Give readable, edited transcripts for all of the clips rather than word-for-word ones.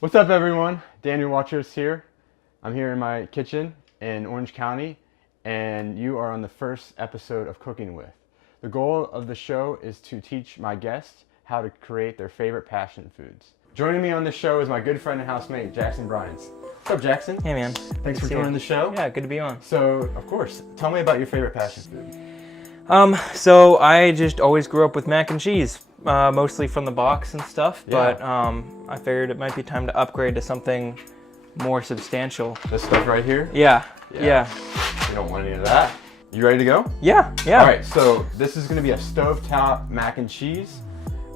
What's up, everyone? Daniel Watros here. I'm here in my kitchen in Orange County, and you are on the first episode of Cooking With. The goal of the show is to teach my guests how to create their favorite passion foods. Joining me on the show is my good friend and housemate, Jackson Bryans. What's up, Jackson? Hey, man. Thanks for joining the show. Yeah, good to be on. So, of course, tell me about your favorite passion food. So I just always grew up with mac and cheese, mostly from the box and stuff, but I figured it might be time to upgrade to something more substantial. This stuff right here? Yeah. We don't want any of that. You ready to go? Yeah. All right, so this is gonna be a stovetop mac and cheese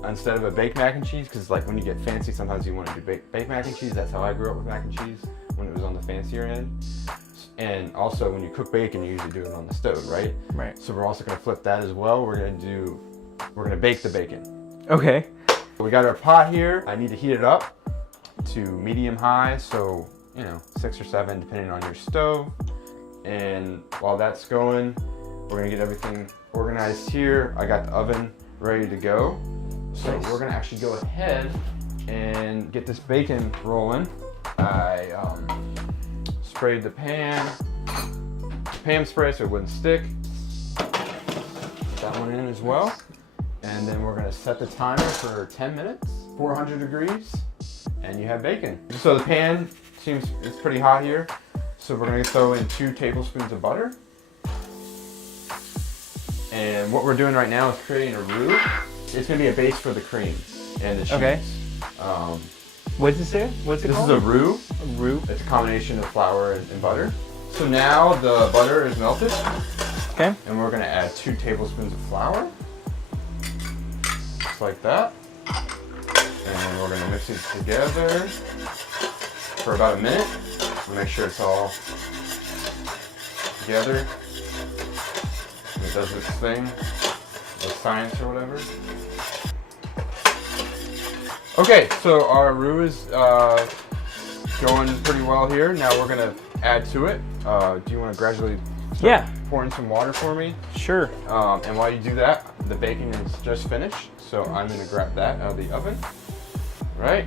instead of a baked mac and cheese, because like when you get fancy, sometimes you want to do baked mac and cheese. That's how I grew up with mac and cheese when it was on the fancier end. And also when you cook bacon, you usually do it on the stove, right? Right. So we're also gonna flip that as well. We're gonna bake the bacon. Okay. We got our pot here. I need to heat it up to medium high, so 6 or 7 depending on your stove. And while that's going, we're gonna get everything organized here. I got the oven ready to go. So we're gonna actually go ahead and get this bacon rolling. I sprayed the pan spray so it wouldn't stick. Put that one in as well. And then we're gonna set the timer for 10 minutes, 400 degrees, and you have bacon. So the pan it's pretty hot here. So we're gonna throw in 2 tablespoons of butter. And what we're doing right now is creating a roux. It's gonna be a base for the cream and the cheese. Okay. What does it say? What's it This called? is a roux. A roux. It's a combination of flour and butter. So now the butter is melted. Okay. And we're gonna add 2 tablespoons of flour. Just like that. And we're gonna mix it together for about a minute. We'll make sure it's all together. And it does its thing, the science or whatever. Okay, so our roux is going pretty well here. Now we're gonna add to it. Do you want to gradually pour in some water for me? Sure. And while you do that, the bacon is just finished, so I'm gonna grab that out of the oven. Right?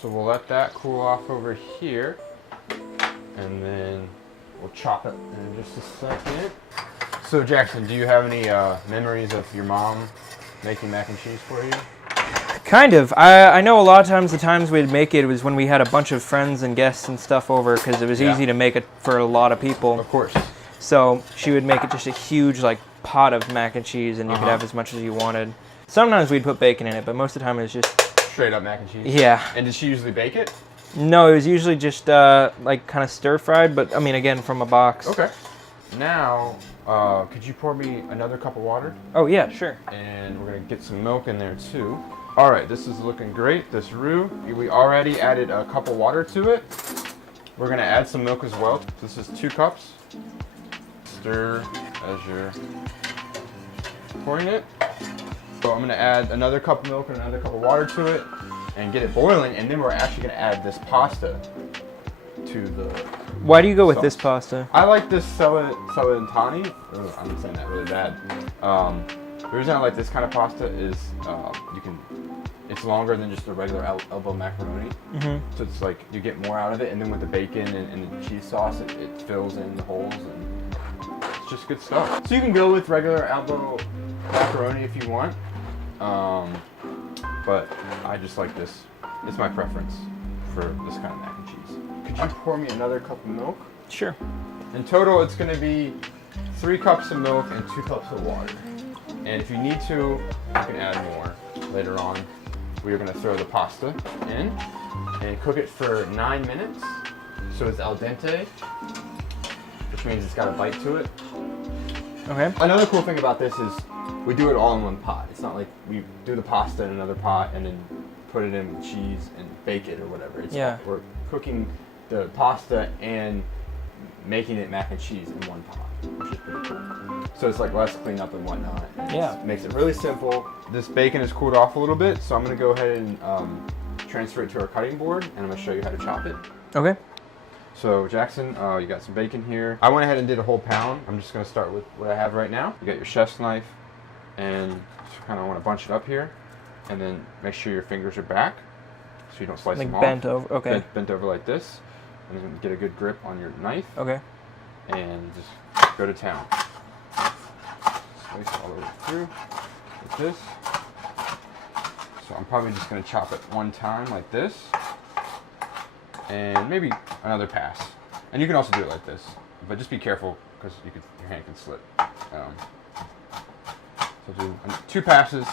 So we'll let that cool off over here, and then we'll chop it in just a second. So Jackson, do you have any memories of your mom making mac and cheese for you? Kind of. I know a lot of times the times we'd make it was when we had a bunch of friends and guests and stuff over, because it was easy to make it for a lot of people. Of course. So she would make it just a huge pot of mac and cheese, and you could have as much as you wanted. Sometimes we'd put bacon in it, but most of the time it was just straight up mac and cheese? Yeah. And did she usually bake it? No, it was usually just kind of stir fried, but I mean again from a box. Okay. Now, could you pour me another cup of water? Oh yeah, sure. And we're gonna get some milk in there too. All right, this is looking great, this roux. We already added a cup of water to it. We're gonna add some milk as well. This is 2 cups. Stir as you're pouring it. So I'm gonna add another cup of milk and another cup of water to it and get it boiling, and then we're actually gonna add this pasta to the... Why do you go with this pasta? I like this Salentani. I'm saying that really bad. The reason I like this kind of pasta is it's longer than just a regular elbow macaroni. So it's like you get more out of it, and then with the bacon and the cheese sauce, it fills in the holes, and it's just good stuff. So you can go with regular elbow macaroni if you want, but I just like this. It's my preference for this kind of mac and cheese. Could you pour me another cup of milk? Sure. In total, it's going to be 3 cups of milk and 2 cups of water. And if you need to, you can add more later on. We are going to throw the pasta in and cook it for 9 minutes. So it's al dente, which means it's got a bite to it. Okay. Another cool thing about this is we do it all in one pot. It's not like we do the pasta in another pot and then put it in with cheese and bake it or whatever. We're cooking the pasta and making it mac and cheese in one pot, which is pretty cool. So it's like less cleanup and whatnot. And makes it really simple. This bacon is cooled off a little bit, so I'm gonna go ahead and transfer it to our cutting board, and I'm gonna show you how to chop it. Okay. So Jackson, you got some bacon here. I went ahead and did a whole pound. I'm just gonna start with what I have right now. You got your chef's knife, and just kind of want to bunch it up here, and then make sure your fingers are back. so you don't slice like them off. bent over. Okay. Bent over like this, and then get a good grip on your knife. Okay. And just go to town. Slice all the way through like this. So I'm probably just going to chop it one time like this, and maybe another pass. And you can also do it like this, but just be careful because your hand can slip. So do 2 passes,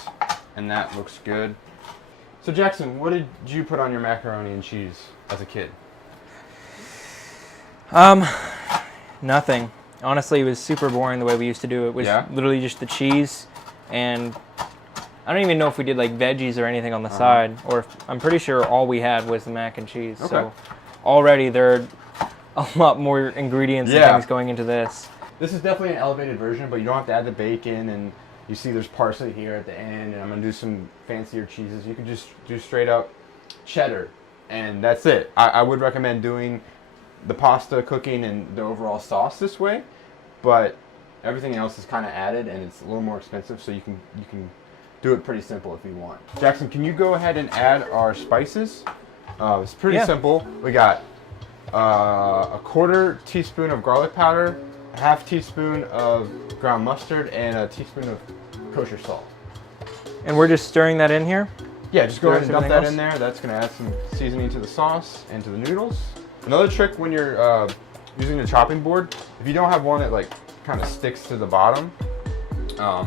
and that looks good. So Jackson, what did you put on your macaroni and cheese as a kid? Nothing. Honestly, it was super boring the way we used to do it. It was literally just the cheese, and I don't even know if we did like veggies or anything on the side, or I'm pretty sure all we had was the mac and cheese. Okay. So already there are a lot more ingredients and things going into this. This is definitely an elevated version, but you don't have to add the bacon, and you see there's parsley here at the end, and I'm gonna do some fancier cheeses. You can just do straight up cheddar, and that's it. I would recommend doing the pasta cooking and the overall sauce this way, but everything else is kind of added, and it's a little more expensive, so you can do it pretty simple if you want. Jackson, can you go ahead and add our spices? It's pretty simple. We got a 1/4 teaspoon of garlic powder, a 1/2 teaspoon of ground mustard, and a teaspoon of kosher salt. And we're just stirring that in here? Yeah, just go ahead and dump that in there. That's going to add some seasoning to the sauce and to the noodles. Another trick when you're using the chopping board, if you don't have one that like kind of sticks to the bottom,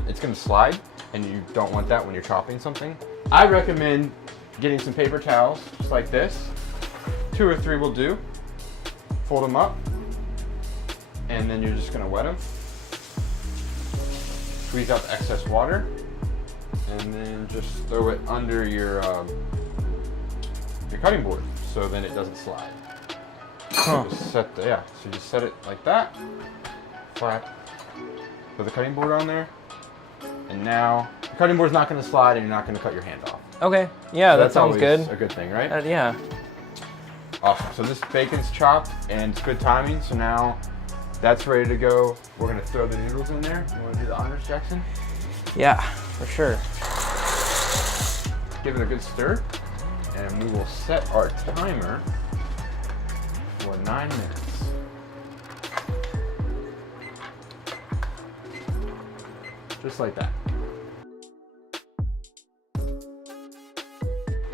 it's going to slide, and you don't want that when you're chopping something. I recommend getting some paper towels, just like this. 2 or 3 will do. Fold them up, and then you're just going to wet them. Squeeze out the excess water, and then just throw it under your cutting board, so then it doesn't slide. So just so you just set it like that, flat. Put the cutting board on there, and now the cutting board's not going to slide, and you're not going to cut your hand off. Okay, yeah, So that sounds good. A good thing, right? Yeah. Awesome. So this bacon's chopped, and it's good timing. So now that's ready to go. We're going to throw the noodles in there. You want to do the honors, Jackson? Yeah, for sure. Give it a good stir, and we will set our timer for 9 minutes. Just like that.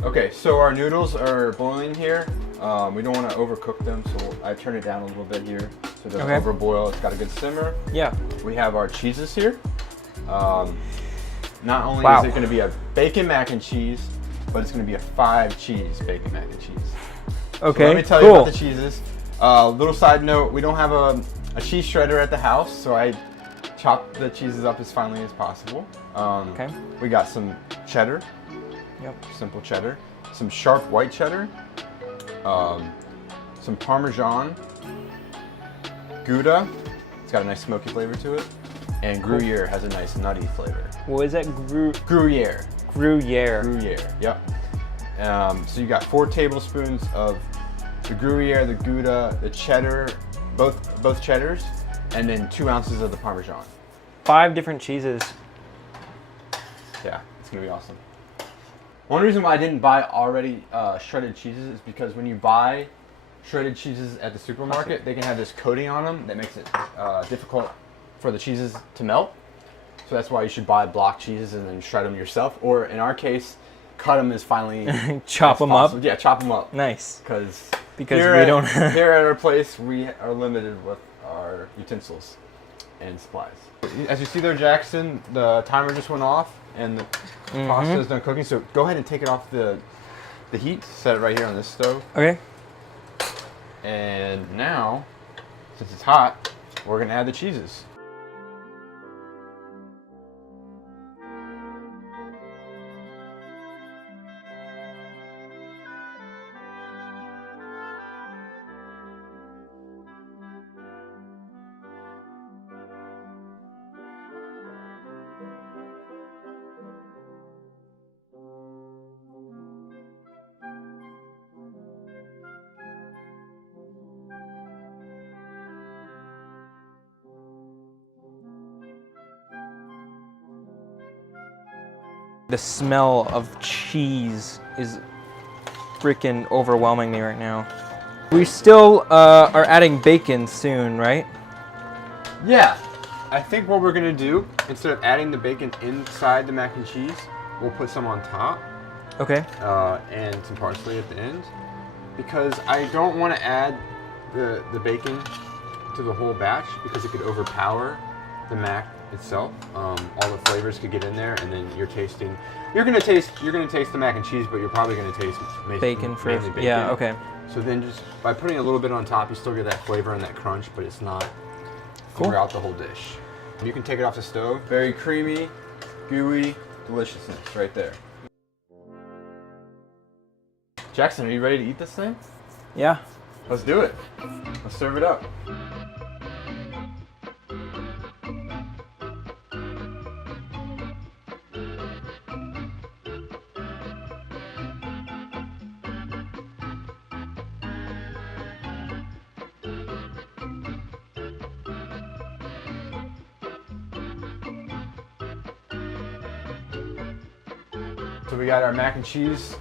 Okay, so our noodles are boiling here. We don't want to overcook them, so I turn it down a little bit here so it doesn't overboil. It's got a good simmer. Yeah. We have our cheeses here. Not only is it going to be a bacon mac and cheese, but it's going to be a 5 cheese bacon mac and cheese. Okay, so let me tell you about the cheeses. Little side note, we don't have a cheese shredder at the house, so I chop the cheeses up as finely as possible. We got some cheddar. Yep. Simple cheddar. Some sharp white cheddar. Some Parmesan. Gouda. It's got a nice smoky flavor to it. And Gruyere has a nice nutty flavor. What is that? Gruyere. Gruyere. Gruyere, yep. So you got 4 tablespoons of the Gruyere, the Gouda, the cheddar, both cheddars, and then 2 ounces of the Parmesan. 5 different cheeses. Yeah, it's gonna be awesome. One reason why I didn't buy already shredded cheeses is because when you buy shredded cheeses at the supermarket, they can have this coating on them that makes it difficult for the cheeses to melt. So that's why you should buy block cheeses and then shred them yourself. Or in our case, cut them as finely chop them up. Yeah, chop them up. Nice. Because we don't. Here at our place, we are limited with our utensils and supplies. As you see there, Jackson, the timer just went off and the pasta is done cooking. So go ahead and take it off the heat. Set it right here on this stove. Okay. And now, since it's hot, we're gonna add the cheeses. The smell of cheese is freaking overwhelming me right now. We still are adding bacon soon, right? Yeah. I think what we're gonna do, instead of adding the bacon inside the mac and cheese, we'll put some on top. Okay. And some parsley at the end. Because I don't want to add the bacon to the whole batch because it could overpower the mac itself. All the flavors could get in there, and then you're gonna taste the mac and cheese, but you're probably gonna taste bacon first. mainly bacon. Yeah. Okay. So then just by putting a little bit on top, you still get that flavor and that crunch, but it's not Cool. throughout the whole dish. You can take it off the stove. Very creamy, gooey deliciousness right there. Jackson, are you ready to eat this thing? Yeah. Let's do it. Let's serve it up. So we got our mac and cheese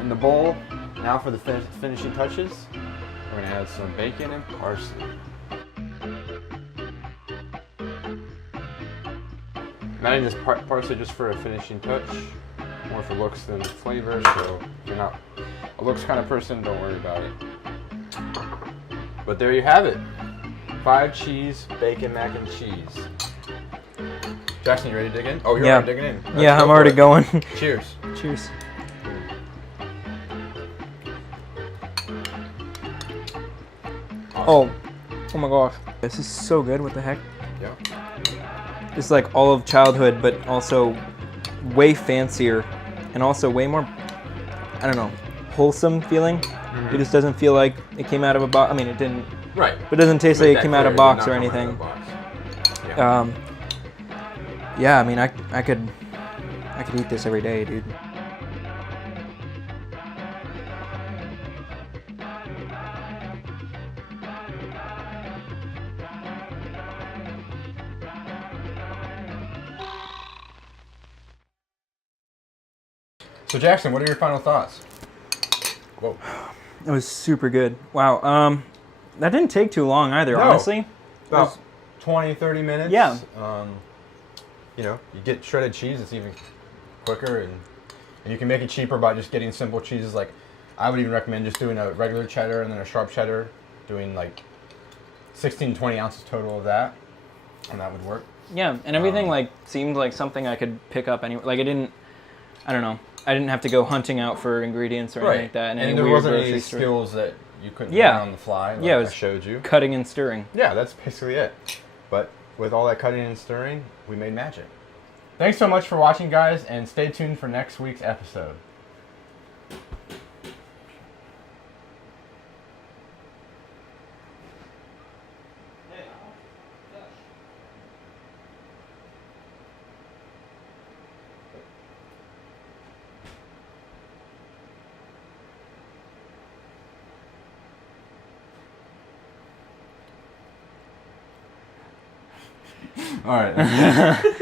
in the bowl. Now for the finishing touches, we're gonna add some bacon and parsley. I'm adding this parsley just for a finishing touch, more for looks than flavor, so if you're not a looks kind of person, don't worry about it. But there you have it. 5 cheese, bacon, mac and cheese. Jackson, you ready to dig in? Oh, you're already digging in. Let's Yeah, go I'm already for it. going. Cheers. Cheers. Oh my gosh. This is so good. What the heck? Yeah. It's like all of childhood, but also way fancier and also way more, I don't know, wholesome feeling. Mm-hmm. It just doesn't feel like it came out of a box. I mean, it didn't. Right. But it doesn't taste like it came out of a box or Not come out anything. of a box. Yeah. Yeah, I mean, I could eat this every day, dude. So Jackson, what are your final thoughts? Whoa. It was super good. Wow. That didn't take too long either, No. honestly. About 20, 30 minutes. Yeah. You know, you get shredded cheese, it's even quicker, and you can make it cheaper by just getting simple cheeses. Like, I would even recommend just doing a regular cheddar and then a sharp cheddar, doing like 16, 20 ounces total of that, and that would work. Yeah, and everything like seemed like something I could pick up anywhere. Like, I don't know. I didn't have to go hunting out for ingredients or anything like that. In any And there weird wasn't any grocery store. skills that you couldn't Yeah. learn on the fly, like Yeah, it I was showed you. Cutting and stirring. Yeah, that's basically it. But with all that cutting and stirring, we made magic. Thanks so much for watching, guys, and stay tuned for next week's episode. All right.